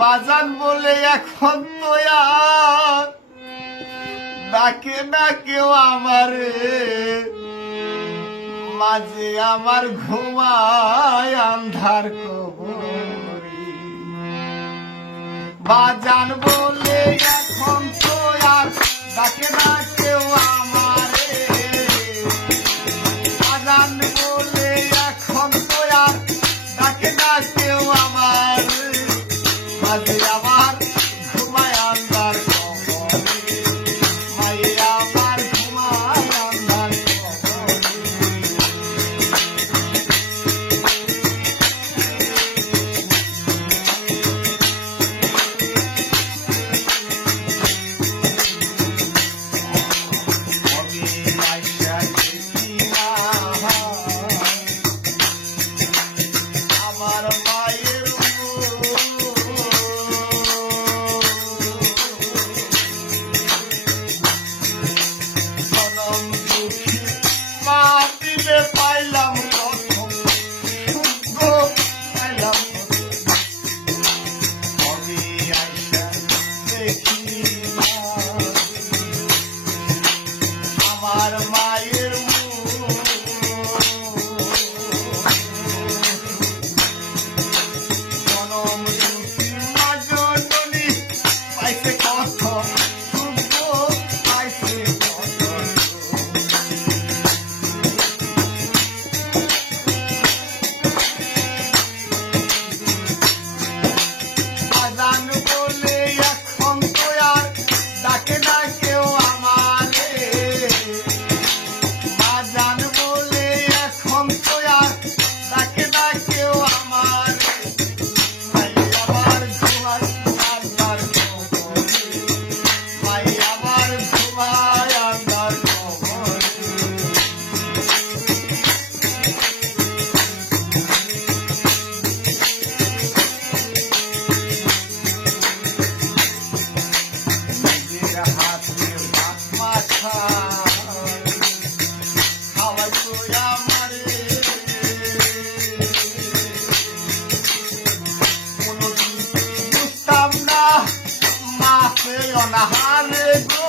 বাজান বলে এখন তো আর ডাকে না কেউ আমারে, মাঝে আমার ঘুমায় আন্ধার কবরি। বাজান বলে এখন তো আর ডাকে না কেউ আমারে, বাজান বলে এখন তো আর ডাকে না কেউ আমার, মাঝে আমার ঘুমায় আন্ধার কবরি, মায়ে আমার ঘুমায় আন্ধার কবরি। আমার মায়ের সনম দুঃখী মা দিলে পাইলাম প্রথম শুদ্ধ পাইলাম, আমি আইসা দেখি না আমার মায়ের জনম দুঃখী মা জননী পাইছে কত শুদ্ধ, পাইছে কত বাজান বলে এখন তো আর ডাকে না কেউ আমারে, বাজান বলে এখন তো আর ডাকে না কেউ আমারে, মাই আমার ঘুমায় আন্ধার কবরে, মাই আমার ঘুমায় আন্ধার কবরে। নিজের হাতে ভাত মাখা খাওয়াই তো আমারে, কোনদিন বুঝতাম না মাকে অনাহারে গো।